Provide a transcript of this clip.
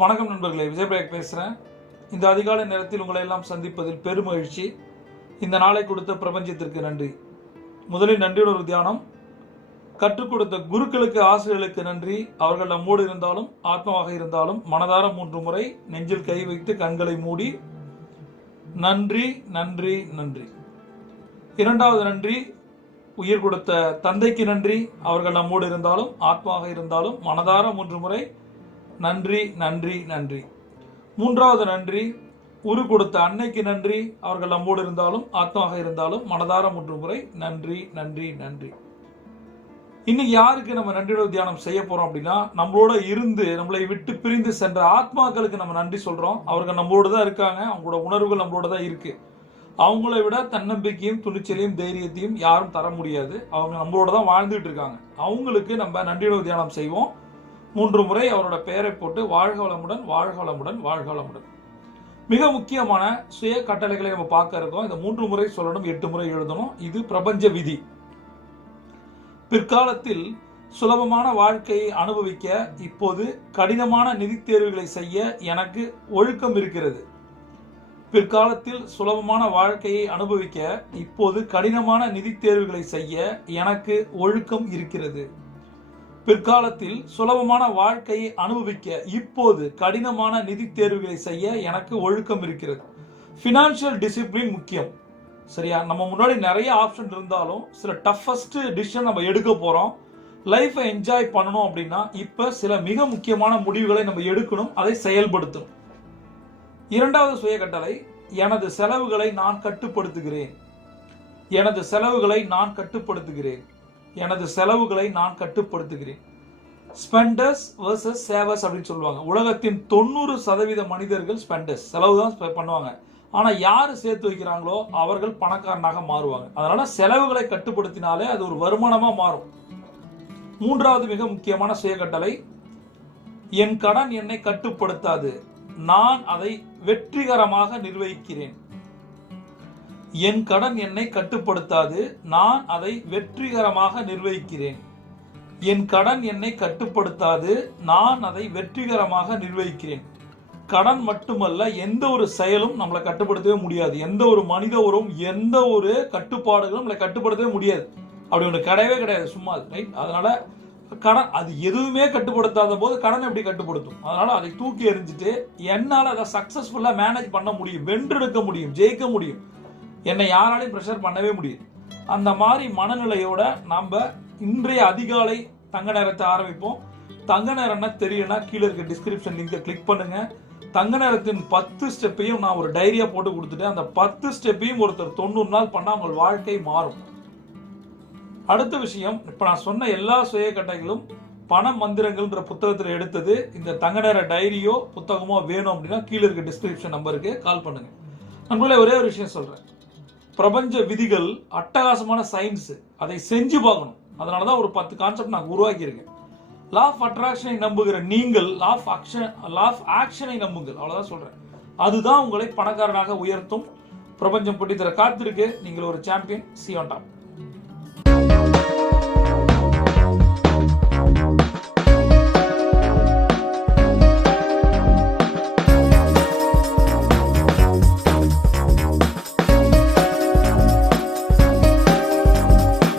வணக்கம் நண்பர்களே, விஜயபிரேக் பேசுகிறேன். இந்த அதிகாலை நேரத்தில் உங்களை எல்லாம் சந்திப்பதில் பெருமகிழ்ச்சி. இந்த நாளை கொடுத்த பிரபஞ்சத்திற்கு நன்றி. முதலில் நன்றியோட ஒரு தியானம். கற்றுக் கொடுத்த குருக்களுக்கு, ஆசிரியர்களுக்கு நன்றி. அவர்கள் நம்மோடு இருந்தாலும் ஆத்மாவாக இருந்தாலும் மனதார 3 முறை நெஞ்சில் கை வைத்து கண்களை மூடி நன்றி நன்றி நன்றி. இரண்டாவது நன்றி, உயிர் கொடுத்த தந்தைக்கு நன்றி. அவர்கள் நம்மோடு இருந்தாலும் ஆத்மாவாக இருந்தாலும் மனதார 3 முறை நன்றி நன்றி நன்றி. மூன்றாவது நன்றி, உரு கொடுத்த அன்னைக்கு நன்றி. அவர்கள் நம்மோடு இருந்தாலும் ஆத்மாவாக இருந்தாலும் மனதார 3 முறை நன்றி நன்றி நன்றி. இன்னைக்கு யாருக்கு நம்ம நன்றியோட தியானம் செய்ய போறோம் அப்படின்னா, நம்மளோட இருந்து நம்மளை விட்டு பிரிந்து சென்ற ஆத்மாக்களுக்கு நம்ம நன்றி சொல்றோம். அவர்கள் நம்மளோட தான் இருக்காங்க, அவங்களோட உணர்வுகள் நம்மளோட தான் இருக்கு. அவங்கள விட தன்னம்பிக்கையும் துணிச்சலையும் தைரியத்தையும் யாரும் தர முடியாது. அவங்க நம்மளோட தான் வாழ்ந்துட்டு இருக்காங்க. அவங்களுக்கு நம்ம நன்றியோட தியானம் செய்வோம். 3 முறை அவரோட பெயரை போட்டு வாழ்க வளமுடன் வாழ்க வளமுடன் வாழ்க வளமுடன். மிக முக்கியமான சுய கட்டளைகளை நம்ம பார்க்க இருக்கோம். இந்த 3 முறை சொல்லணும், 8 முறை எழுதணும். இது பிரபஞ்ச விதி. பிற்காலத்தில் சுலபமான வாழ்க்கையை அனுபவிக்க இப்போது கடினமான நிதி தேர்வுகளை செய்ய எனக்கு ஒழுக்கம் இருக்கிறது. பிற்காலத்தில் சுலபமான வாழ்க்கையை அனுபவிக்க இப்போது கடினமான நிதி தேர்வுகளை செய்ய எனக்கு ஒழுக்கம் இருக்கிறது. பிற்காலத்தில் சுலபமான வாழ்க்கையை அனுபவிக்க இப்போது கடினமான நிதி தேர்வுகளை செய்ய எனக்கு ஒழுக்கம் இருக்கிறது. ஃபினான்ஷியல் டிசிப்ளின் முக்கியம். சரியா? நம்ம முன்னாடி நிறைய ஆப்ஷன் இருந்தாலும் சில டஃபஸ்ட் டிசிஷன் நம்ம எடுக்க போறோம். லைஃபை என்ஜாய் பண்ணணும் அப்படின்னா இப்ப சில மிக முக்கியமான முடிவுகளை நம்ம எடுக்கணும், அதை செயல்படுத்தணும். இரண்டாவது சுய கட்டளை, எனது செலவுகளை நான் கட்டுப்படுத்துகிறேன். எனது செலவுகளை நான் கட்டுப்படுத்துகிறேன். எனது செலவுகளை நான் கட்டுப்படுத்துகிறேன். ஸ்பெண்டர்ஸ் வர்சஸ் சேவர்ஸ் அப்படின்னு சொல்லுவாங்க. உலகத்தின் 90% மனிதர்கள் ஸ்பெண்டர்ஸ், செலவு தான் பண்ணுவாங்க. ஆனா யாரு சேர்த்து வைக்கிறாங்களோ அவர்கள் பணக்காரனாக மாறுவாங்க. அதனால செலவுகளை கட்டுப்படுத்தினாலே அது ஒரு வருமானமா மாறும். மூன்றாவது மிக முக்கியமான சுய கட்டளை, என் கடன் என்னை கட்டுப்படுத்தாது, நான் அதை வெற்றிகரமாக நிர்வகிக்கிறேன். என் கடன் என்னை கட்டுப்படுத்தாது, நான் அதை வெற்றிகரமாக நிர்வகிக்கிறேன். என் கடன் என்னை கட்டுப்படுத்தாது, நான் அதை வெற்றிகரமாக நிர்வகிக்கிறேன். கடன் மட்டுமல்ல, எந்த ஒரு செயலும் நம்மளை கட்டுப்படுத்தவே முடியாது. எந்த ஒரு மனித உறவும், எந்த ஒரு கட்டுப்பாடுகளும் நம்மளை கட்டுப்படுத்தவே முடியாது. அப்படி ஒன்று கிடையவே கிடையாது, சும்மா ரைட். அதனால கடன் அது எதுவுமே கட்டுப்படுத்தாத போது கடன் எப்படி கட்டுப்படுத்தும்? அதனால அதை தூக்கி எறிஞ்சிட்டு என்னால் அதை சக்சஸ்ஃபுல்லா மேனேஜ் பண்ண முடியும், வென்றெடுக்க முடியும், ஜெயிக்க முடியும். என்னை யாராலையும் ப்ரெஷர் பண்ணவே முடியாது. அந்த மாதிரி மனநிலையோட நாம இன்றைய அதிகாலை தங்க நேரத்தை ஆரம்பிப்போம். தங்க நேரம்னா தெரியலனா கீழே இருக்க டிஸ்கிரிப்ஷன் லிங்கை கிளிக் பண்ணுங்க. தங்க நேரத்தின் 10 ஸ்டெப்பையும் நான் ஒரு டைரியா போட்டு கொடுத்துட்டேன். அந்த 10 ஸ்டெப்பையும் ஒருத்தர் 90 நாள் பண்ணா உங்கள் வாழ்க்கை மாறும். அடுத்த விஷயம், இப்ப நான் சொன்ன எல்லா சுய கட்டைகளும் பண மந்திரங்கள்ன்ற புத்தகத்தில் எடுத்தது. இந்த தங்க நேர டைரியோ புத்தகமோ வேணும் அப்படின்னா கீழே இருக்க டிஸ்கிரிப்ஷன் நம்பருக்கு கால் பண்ணுங்க. நண்பர்களே, ஒரே ஒரு விஷயம் சொல்றேன். பிரபஞ்ச விதிகள் அட்டகாசமான சயின்ஸ், அதை செஞ்சு பார்க்கணும். அதனாலதான் ஒரு 10 கான்செப்ட் நான் உருவாக்கி இருக்கேன். லா ஆஃப் அட்ராக்ஷனை நம்புகிற நீங்கள் லா ஆஃப் ஆக்ஷனை நம்புங்கள். அவ்வளவுதான் சொல்றேன். அதுதான் உங்களை பணக்காரனாக உயர்த்தும். பிரபஞ்சம் போட்டி தர காத்திருக்கு. நீங்கள் ஒரு champion. See you on top.